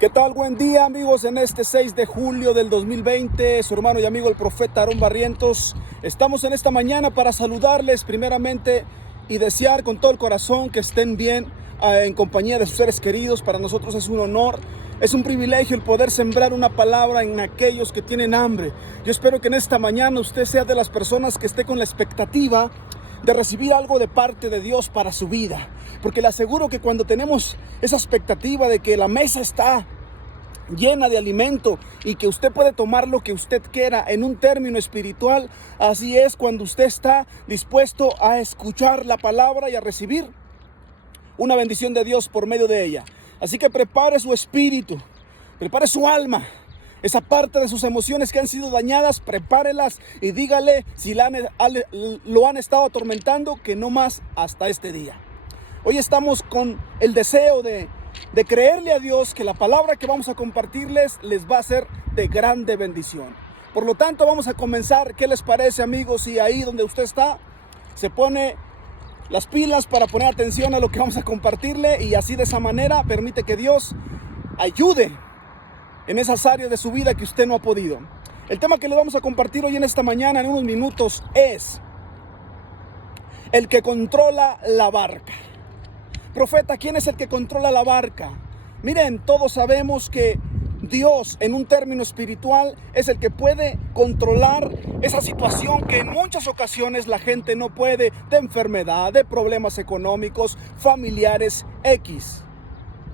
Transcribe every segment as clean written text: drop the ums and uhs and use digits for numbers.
¿Qué tal? Buen día, amigos, en este 6 de julio del 2020, su hermano y amigo el profeta Aarón Barrientos. Estamos en esta mañana para saludarles primeramente y desear con todo el corazón que estén bien en compañía de sus seres queridos. Para nosotros es un honor, es un privilegio el poder sembrar una palabra en aquellos que tienen hambre. Yo espero que en esta mañana usted sea de las personas que esté con la expectativa de recibir algo de parte de Dios para su vida, porque le aseguro que cuando tenemos esa expectativa de que la mesa está llena de alimento y que usted puede tomar lo que usted quiera en un término espiritual, así es cuando usted está dispuesto a escuchar la palabra y a recibir una bendición de Dios por medio de ella. Así que prepare su espíritu, prepare su alma. Esa parte de sus emociones que han sido dañadas, prepárelas y dígale si lo han estado atormentando, que no más hasta este día. Hoy estamos con el deseo de creerle a Dios que la palabra que vamos a compartirles les va a ser de grande bendición. Por lo tanto, vamos a comenzar. ¿Qué les parece, amigos? Y ahí donde usted está, se pone las pilas para poner atención a lo que vamos a compartirle, y así de esa manera permite que Dios ayude en esas áreas de su vida que usted no ha podido. El tema que le vamos a compartir hoy en esta mañana, en unos minutos, es el que controla la barca. Profeta, ¿quién es el que controla la barca? Miren, todos sabemos que Dios, en un término espiritual, es el que puede controlar esa situación que en muchas ocasiones la gente no puede, de enfermedad, de problemas económicos, familiares, X.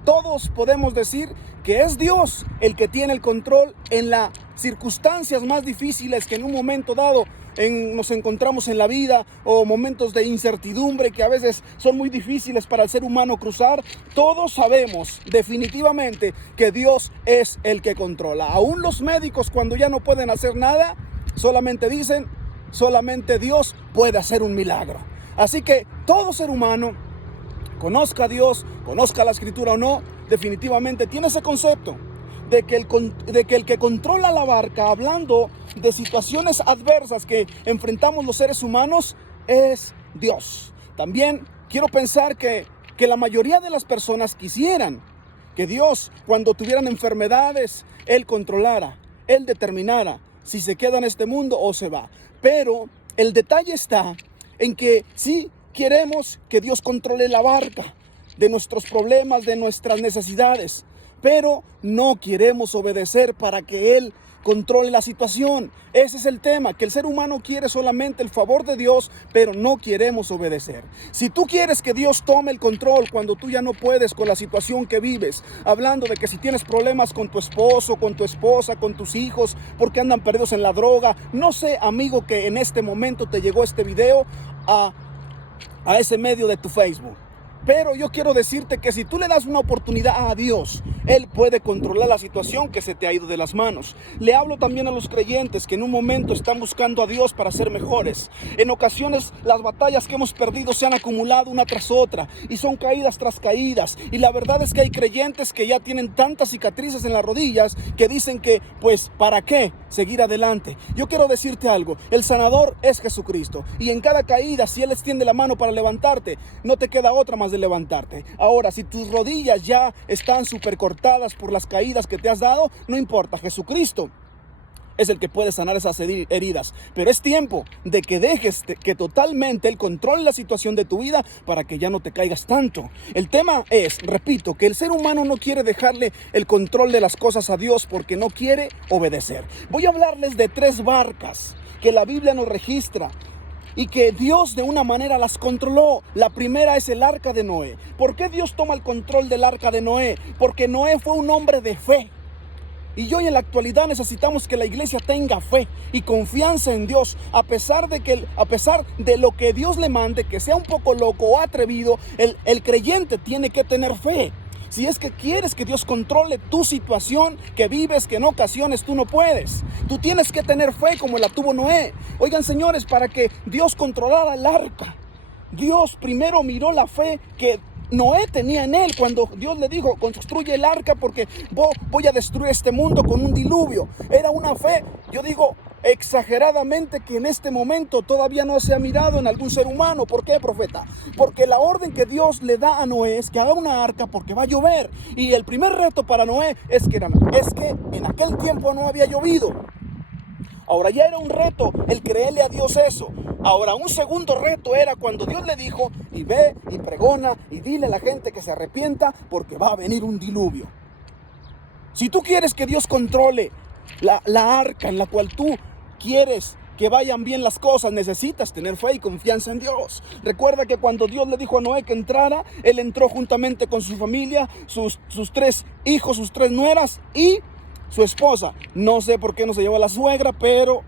Todos podemos decir que es Dios el que tiene el control en las circunstancias más difíciles que en un momento dado nos encontramos en la vida, o momentos de incertidumbre que a veces son muy difíciles para el ser humano cruzar. Todos sabemos definitivamente que Dios es el que controla. Aún los médicos, cuando ya no pueden hacer nada, solamente dicen, solamente Dios puede hacer un milagro. Así que todo ser humano, conozca a Dios, conozca la Escritura o no, definitivamente tiene ese concepto de que el que controla la barca, hablando de situaciones adversas que enfrentamos los seres humanos, es Dios. También quiero pensar que la mayoría de las personas quisieran que Dios, cuando tuvieran enfermedades, Él controlara, Él determinara si se queda en este mundo o se va. Pero el detalle está en que sí queremos que Dios controle la barca de nuestros problemas, de nuestras necesidades, pero no queremos obedecer para que Él controle la situación. Ese es el tema, que el ser humano quiere solamente el favor de Dios, pero no queremos obedecer. Si tú quieres que Dios tome el control cuando tú ya no puedes con la situación que vives, hablando de que si tienes problemas con tu esposo, con tu esposa, con tus hijos, porque andan perdidos en la droga, no sé, amigo, que en este momento te llegó este video a ese medio de tu Facebook. Pero yo quiero decirte que si tú le das una oportunidad a Dios, Él puede controlar la situación que se te ha ido de las manos. Le hablo también a los creyentes que en un momento están buscando a Dios para ser mejores. En ocasiones las batallas que hemos perdido se han acumulado una tras otra y son caídas tras caídas. Y la verdad es que hay creyentes que ya tienen tantas cicatrices en las rodillas que dicen que, pues, ¿para qué seguir adelante? Yo quiero decirte algo, el sanador es Jesucristo. Y en cada caída, si Él extiende la mano para levantarte, no te queda otra más de levantarte. Ahora, si tus rodillas ya están súper cortadas por las caídas que te has dado, no importa, Jesucristo es el que puede sanar esas heridas. Pero es tiempo de que dejes que totalmente Él controle la situación de tu vida para que ya no te caigas tanto. El tema es, repito, que el ser humano no quiere dejarle el control de las cosas a Dios porque no quiere obedecer. Voy a hablarles de 3 barcas que la Biblia nos registra y que Dios de una manera las controló. La primera es el arca de Noé. ¿Por qué Dios toma el control del arca de Noé? Porque Noé fue un hombre de fe. Y hoy en la actualidad necesitamos que la iglesia tenga fe y confianza en Dios, a pesar de lo que Dios le mande, que sea un poco loco o atrevido, el creyente tiene que tener fe. Si es que quieres que Dios controle tu situación que vives, que en ocasiones tú no puedes, tú tienes que tener fe como la tuvo Noé. Oigan, señores, para que Dios controlara el arca, Dios primero miró la fe que Noé tenía en él cuando Dios le dijo: construye el arca porque voy a destruir este mundo con un diluvio. Era una fe, yo digo, exageradamente que en este momento todavía no se ha mirado en algún ser humano. ¿Por qué, profeta? Porque la orden que Dios le da a Noé es que haga una arca porque va a llover. Y el primer reto para Noé es que en aquel tiempo no había llovido. Ahora ya era un reto el creerle a Dios eso. Ahora un segundo reto era cuando Dios le dijo: y ve y pregona y dile a la gente que se arrepienta porque va a venir un diluvio. Si tú quieres que Dios controle la arca en la cual tú quieres que vayan bien las cosas, necesitas tener fe y confianza en Dios. Recuerda que cuando Dios le dijo a Noé que entrara, él entró juntamente con su familia, sus 3 hijos, sus 3 nueras y su esposa. No sé por qué no se llevó a la suegra, pero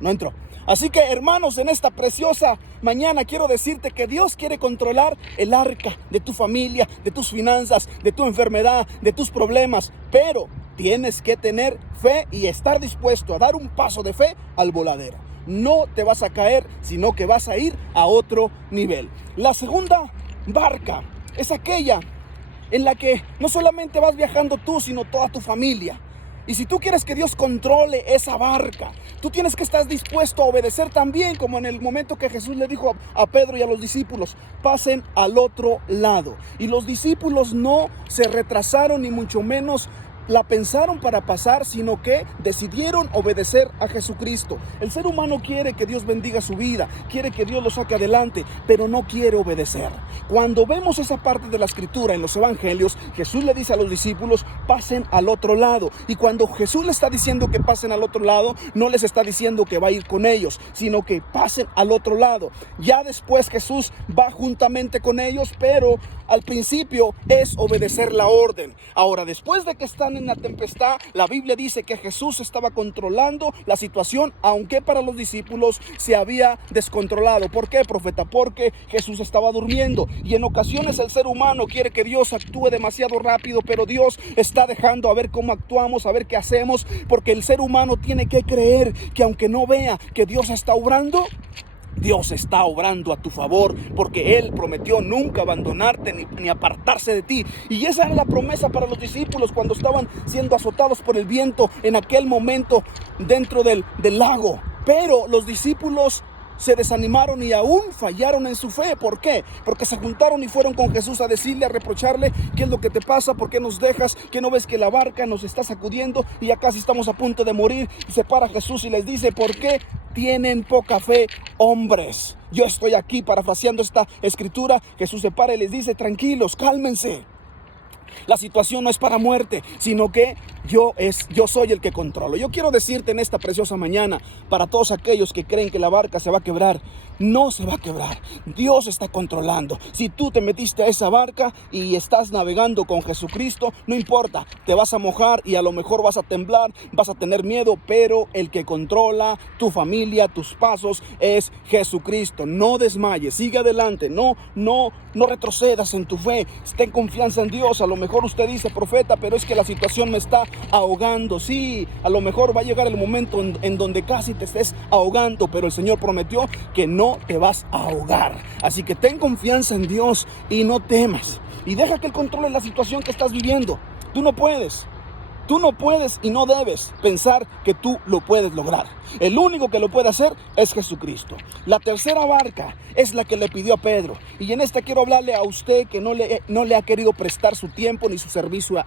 no entró. Así que, hermanos, en esta preciosa mañana quiero decirte que Dios quiere controlar el arca de tu familia, de tus finanzas, de tu enfermedad, de tus problemas, pero tienes que tener fe y estar dispuesto a dar un paso de fe al voladero. No te vas a caer, sino que vas a ir a otro nivel. La segunda barca es aquella en la que no solamente vas viajando tú, sino toda tu familia. Y si tú quieres que Dios controle esa barca, tú tienes que estar dispuesto a obedecer también, como en el momento que Jesús le dijo a Pedro y a los discípulos: pasen al otro lado. Y los discípulos no se retrasaron, ni mucho menos la pensaron para pasar, sino que decidieron obedecer a Jesucristo. El ser humano quiere que Dios bendiga su vida, quiere que Dios lo saque adelante, pero no quiere obedecer. Cuando vemos esa parte de la escritura en los evangelios, Jesús le dice a los discípulos: pasen al otro lado. Y cuando Jesús le está diciendo que pasen al otro lado, no les está diciendo que va a ir con ellos, sino que pasen al otro lado. Ya después Jesús va juntamente con ellos, pero al principio es obedecer la orden. Ahora, después de que están en la tempestad, la Biblia dice que Jesús estaba controlando la situación, aunque para los discípulos se había descontrolado. ¿Por qué, profeta? Porque Jesús estaba durmiendo. Y en ocasiones el ser humano quiere que Dios actúe demasiado rápido, pero Dios está dejando a ver cómo actuamos, a ver qué hacemos, porque el ser humano tiene que creer que aunque no vea que Dios está obrando, Dios está obrando a tu favor, porque Él prometió nunca abandonarte ni apartarse de ti. Y esa era la promesa para los discípulos cuando estaban siendo azotados por el viento en aquel momento dentro del lago. Pero los discípulos se desanimaron y aún fallaron en su fe. ¿Por qué? Porque se juntaron y fueron con Jesús a decirle, a reprocharle: ¿qué es lo que te pasa? ¿Por qué nos dejas? ¿Qué no ves que la barca nos está sacudiendo y ya casi estamos a punto de morir? Y se para Jesús y les dice: ¿por qué tienen poca fe, hombres? Yo estoy aquí parafraseando esta escritura. Jesús se para y les dice: tranquilos, cálmense. La situación no es para muerte, sino que yo soy el que controlo. Yo quiero decirte en esta preciosa mañana, para todos aquellos que creen que la barca se va a quebrar: no se va a quebrar. Dios está controlando. Si tú te metiste a esa barca y estás navegando con Jesucristo, no importa, te vas a mojar y a lo mejor vas a temblar, vas a tener miedo, pero el que controla tu familia, tus pasos, es Jesucristo. No desmayes, sigue adelante, no retrocedas en tu fe, ten confianza en Dios. A lo mejor usted dice: profeta, pero es que la situación me está ahogando. Sí, a lo mejor va a llegar el momento en donde casi te estés ahogando, pero el Señor prometió que no te vas a ahogar. Así que ten confianza en Dios y no temas. Y deja que Él controle la situación que estás viviendo. Tú no puedes y no debes pensar que tú lo puedes lograr. El único que lo puede hacer es Jesucristo. La tercera barca es la que le pidió a Pedro. Y en esta quiero hablarle a usted que no le ha querido prestar su tiempo ni su servicio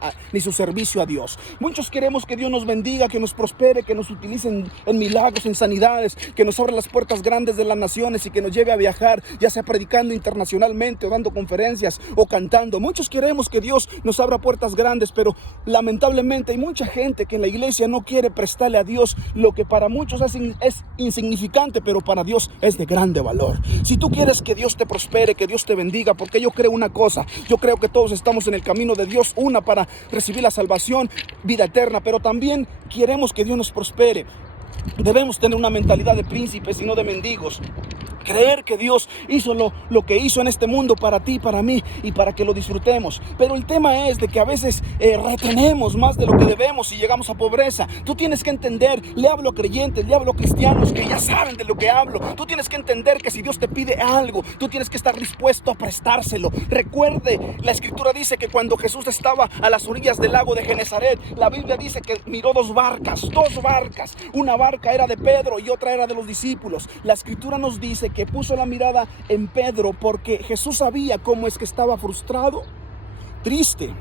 a Dios. Muchos queremos que Dios nos bendiga, que nos prospere, que nos utilice en milagros, en sanidades, que nos abra las puertas grandes de las naciones y que nos lleve a viajar, ya sea predicando internacionalmente o dando conferencias o cantando. Muchos queremos que Dios nos abra puertas grandes, pero lamentablemente hay mucha gente que en la iglesia no quiere prestarle a Dios lo que para muchos es insignificante, pero para Dios es de grande valor. Si tú quieres que Dios te prospere, que Dios te bendiga, porque yo creo una cosa: yo creo que todos estamos en el camino de Dios, una para recibir la salvación, vida eterna, pero también queremos que Dios nos prospere. Debemos tener una mentalidad de príncipes y no de mendigos. Creer que Dios hizo lo que hizo en este mundo para ti, para mí y para que lo disfrutemos. Pero el tema es de que a veces retenemos más de lo que debemos y llegamos a pobreza. Tú tienes que entender, le hablo a creyentes, le hablo a cristianos que ya saben de lo que hablo. Tú tienes que entender que si Dios te pide algo, tú tienes que estar dispuesto a prestárselo. Recuerde, la escritura dice que cuando Jesús estaba a las orillas del lago de Genesaret, la Biblia dice que miró dos barcas. Una barca era de Pedro y otra era de los discípulos. La escritura nos dice que puso la mirada en Pedro porque Jesús sabía cómo es que estaba frustrado, triste,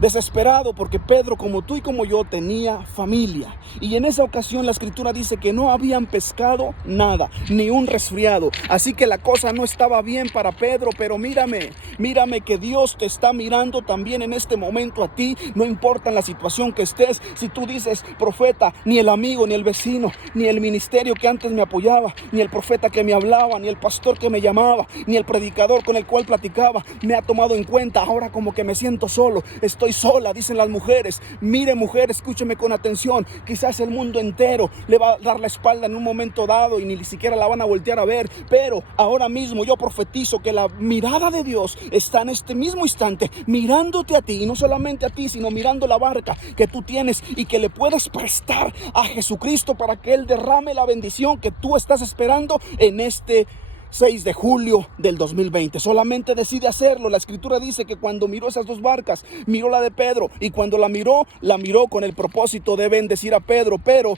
desesperado, porque Pedro, como tú y como yo, tenía familia. Y en esa ocasión la escritura dice que no habían pescado nada, ni un resfriado. Así que la cosa no estaba bien para Pedro. Pero mírame que Dios te está mirando también en este momento a ti. No importa en la situación que estés. Si tú dices, profeta, ni el amigo, ni el vecino, ni el ministerio que antes me apoyaba, ni el profeta que me hablaba, ni el pastor que me llamaba, ni el predicador con el cual platicaba me ha tomado en cuenta. Ahora como que me siento solo, estoy sola, dicen las mujeres. Mire, mujer, escúcheme con atención. Quizás el mundo entero le va a dar la espalda en un momento dado y ni siquiera la van a voltear a ver, pero ahora mismo yo profetizo que la mirada de Dios está en este mismo instante mirándote a ti, y no solamente a ti, sino mirando la barca que tú tienes y que le puedes prestar a Jesucristo para que Él derrame la bendición que tú estás esperando en este 6 de julio del 2020. Solamente decide hacerlo. La escritura dice que cuando miró esas dos barcas, miró la de Pedro, y cuando la miró con el propósito de bendecir a Pedro. Pero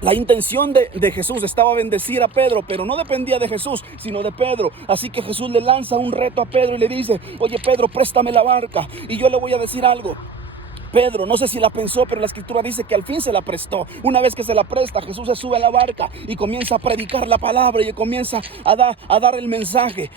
la intención de Jesús estaba bendecir a Pedro, pero no dependía de Jesús, sino de Pedro. Así que Jesús le lanza un reto a Pedro y le dice, oye Pedro, préstame la barca. Y yo le voy a decir algo. Pedro, no sé si la pensó, pero la escritura dice que al fin se la prestó. Una vez que se la presta, Jesús se sube a la barca y comienza a predicar la palabra y comienza a dar el mensaje,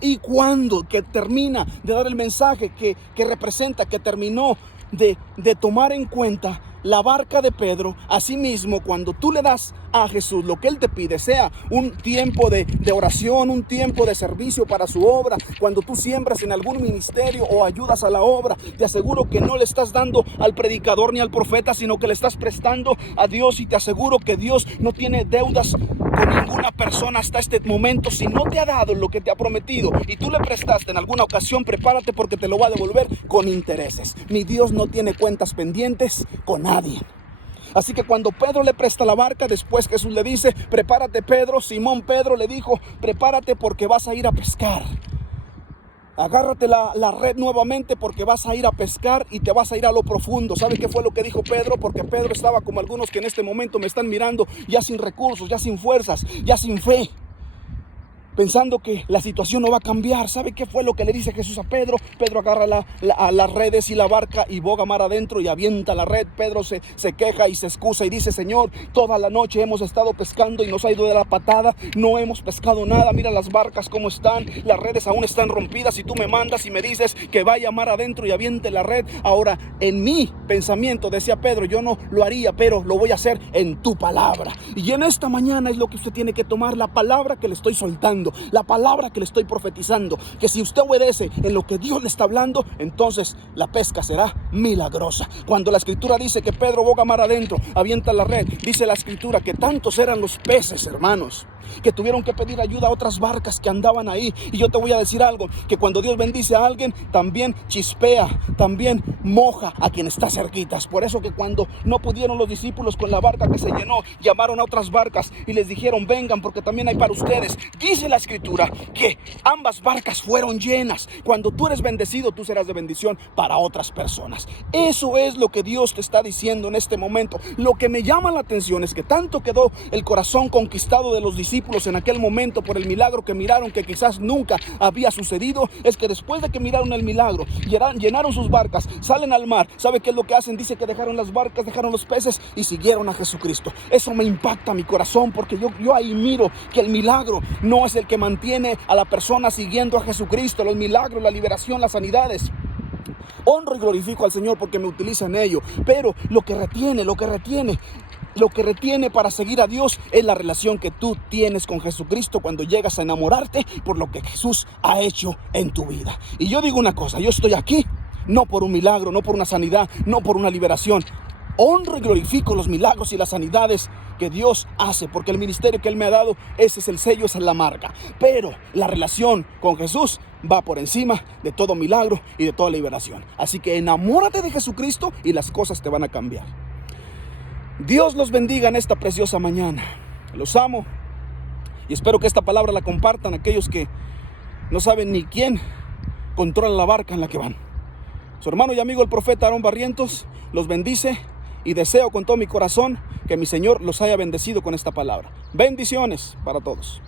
Y cuando que termina de dar el mensaje que representa, que terminó de tomar en cuenta la barca de Pedro, asimismo, cuando tú le das a Jesús lo que Él te pide, sea un tiempo de oración, un tiempo de servicio para su obra, cuando tú siembras en algún ministerio o ayudas a la obra, te aseguro que no le estás dando al predicador ni al profeta, sino que le estás prestando a Dios. Y te aseguro que Dios no tiene deudas con ninguna persona hasta este momento. Si no te ha dado lo que te ha prometido y tú le prestaste en alguna ocasión, prepárate, porque te lo va a devolver con intereses. Mi Dios no tiene cuentas pendientes con nadie. Así que cuando Pedro le presta la barca, después Jesús le dice, prepárate Pedro. Simón Pedro le dijo, prepárate porque vas a ir a pescar. Agárrate la red nuevamente porque vas a ir a pescar y te vas a ir a lo profundo. ¿Sabe qué fue lo que dijo Pedro? Porque Pedro estaba como algunos que en este momento me están mirando, ya sin recursos, ya sin fuerzas, ya sin fe, pensando que la situación no va a cambiar. ¿Sabe qué fue lo que le dice Jesús a Pedro? Pedro agarra las redes y la barca y boga mar adentro y avienta la red. Pedro se queja y se excusa y dice, Señor, toda la noche hemos estado pescando y nos ha ido de la patada, no hemos pescado nada, mira las barcas cómo están, las redes aún están rompidas y tú me mandas y me dices que vaya mar adentro y aviente la red. Ahora, en mi pensamiento, decía Pedro, yo no lo haría, pero lo voy a hacer en tu palabra. Y en esta mañana es lo que usted tiene que tomar, la palabra que le estoy soltando, la palabra que le estoy profetizando, que si usted obedece en lo que Dios le está hablando, entonces la pesca será milagrosa. Cuando la escritura dice que Pedro boga mar adentro, avienta la red, dice la escritura que tantos eran los peces, hermanos, que tuvieron que pedir ayuda a otras barcas que andaban ahí. Y yo te voy a decir algo, que cuando Dios bendice a alguien, también chispea, también moja a quien está cerquitas. Por eso que cuando no pudieron los discípulos con la barca que se llenó, llamaron a otras barcas y les dijeron, vengan porque también hay para ustedes. Dice la escritura que ambas barcas fueron llenas. Cuando tú eres bendecido, tú serás de bendición para otras personas. Eso es lo que Dios te está diciendo en este momento. Lo que me llama la atención es que tanto quedó el corazón conquistado de los discípulos en aquel momento por el milagro que miraron, que quizás nunca había sucedido, es que después de que miraron el milagro, llenaron sus barcas, salen al mar. ¿Sabe qué es lo que hacen? Dice que dejaron las barcas, dejaron los peces y siguieron a Jesucristo. Eso me impacta mi corazón, porque yo ahí miro que el milagro no es el que mantiene a la persona siguiendo a Jesucristo. Los milagros, la liberación, las sanidades, honro y glorifico al Señor porque me utiliza en ello. Pero lo que retiene para seguir a Dios es la relación que tú tienes con Jesucristo cuando llegas a enamorarte por lo que Jesús ha hecho en tu vida. Y yo digo una cosa, yo estoy aquí no por un milagro, no por una sanidad, no por una liberación. honro y glorifico los milagros y las sanidades que Dios hace, porque el ministerio que Él me ha dado, ese es el sello, esa es la marca. Pero la relación con Jesús va por encima de todo milagro y de toda liberación. Así que enamórate de Jesucristo y las cosas te van a cambiar. Dios los bendiga en esta preciosa mañana. Los amo y espero que esta palabra la compartan aquellos que no saben ni quién controla la barca en la que van. Su hermano y amigo el profeta Aarón Barrientos los bendice y deseo con todo mi corazón que mi Señor los haya bendecido con esta palabra. Bendiciones para todos.